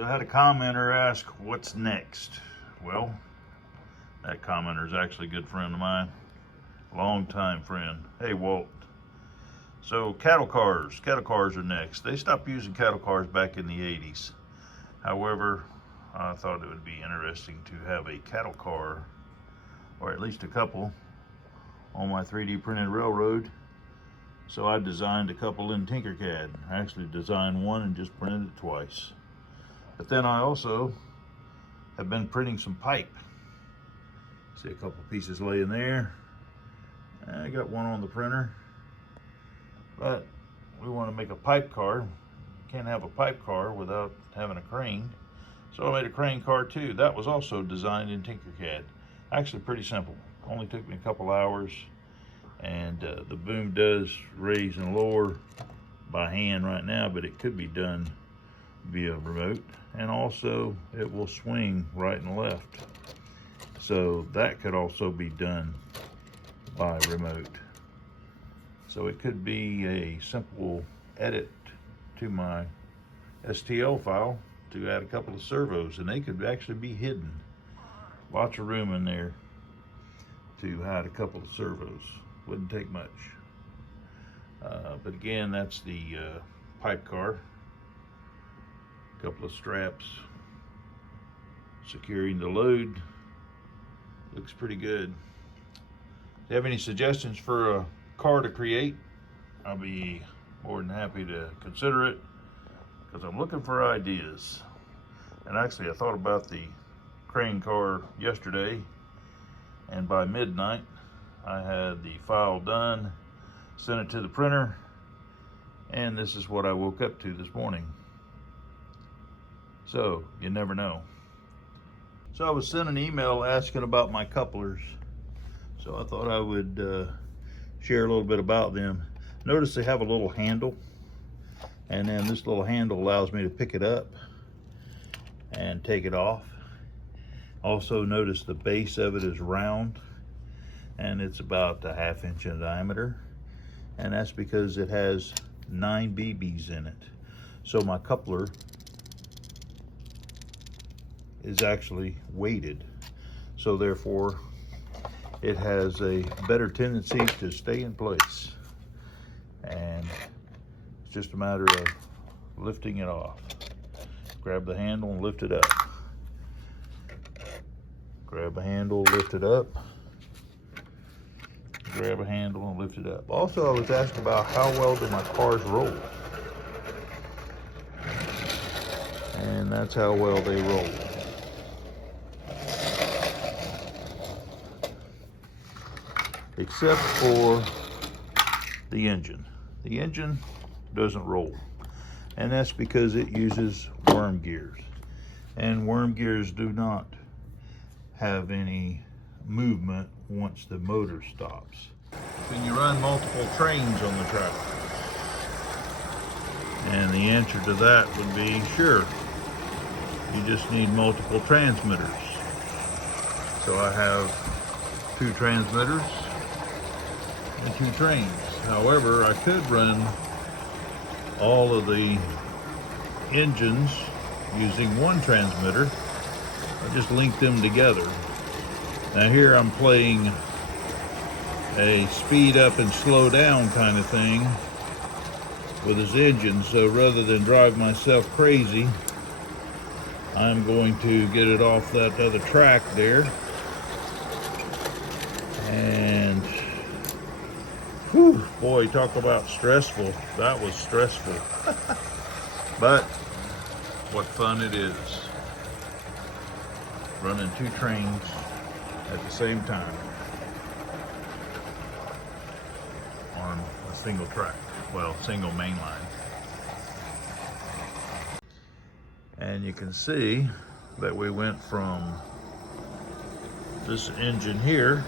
So I had a commenter ask, what's next? Well, that commenter is actually a good friend of mine, long-time friend. Hey, Walt. So cattle cars are next. They stopped using cattle cars back in the 80s. However, I thought it would be interesting to have a cattle car, or at least a couple, on my 3D printed railroad. So I designed a couple in Tinkercad. I actually designed one and just printed it twice. But then I also have been printing some pipe. See a couple pieces laying there. I got one on the printer. But we want to make a pipe car. Can't have a pipe car without having a crane. So I made a crane car too. That was also designed in Tinkercad. Actually pretty simple. Only took me a couple hours. And the boom does raise and lower by hand right now, but it could be done via remote. And also it will swing right and left. So that could also be done by remote. So it could be a simple edit to my STL file to add a couple of servos, and they could actually be hidden. Lots of room in there to hide a couple of servos. Wouldn't take much. But again, that's the pipe car. Couple of straps securing the load. Looks pretty good. If you have any suggestions for a car to create, I'll be more than happy to consider it, because I'm looking for ideas. And actually I thought about the crane car yesterday, and by midnight I had the file done, sent it to the printer, and this is what I woke up to this morning. So you never know. So I was sent an email asking about my couplers, so I thought I would share a little bit about them. Notice they have a little handle, and then this little handle allows me to pick it up and take it off. Also notice the base of it is round, and it's about a 1/2 inch in diameter, and that's because it has 9 BBs in it. So my coupler is actually weighted, so therefore it has a better tendency to stay in place, and it's just a matter of lifting it off. Grab the handle and lift it up. Grab a handle, lift it up. Grab a handle and lift it up. Also, I was asked about how well do my cars roll, and that's how well they roll. Except for the engine. The engine doesn't roll, and that's because it uses worm gears, and worm gears do not have any movement once the motor stops. Can you run multiple trains on the track? And the answer to that would be sure. You just need multiple transmitters. So I have 2 transmitters and 2 trains. However, I could run all of the engines using 1 transmitter. I just link them together. Now here I'm playing a speed up and slow down kind of thing with his engine. So rather than drive myself crazy, I'm going to get it off that other track there. And whew, boy, talk about stressful. That was stressful. But what fun it is. Running 2 trains at the same time on a single track, well, single main line. And you can see that we went from this engine here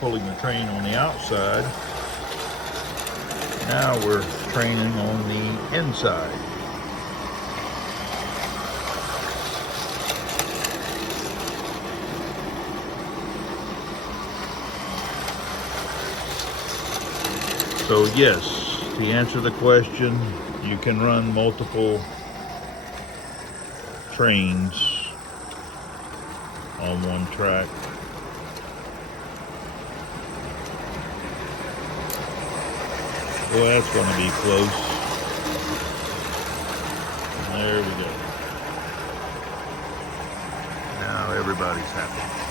pulling the train on the outside. Now we're training on the inside. So yes, to answer the question, you can run multiple trains on one track. Boy, that's going to be close. There we go. Now everybody's happy.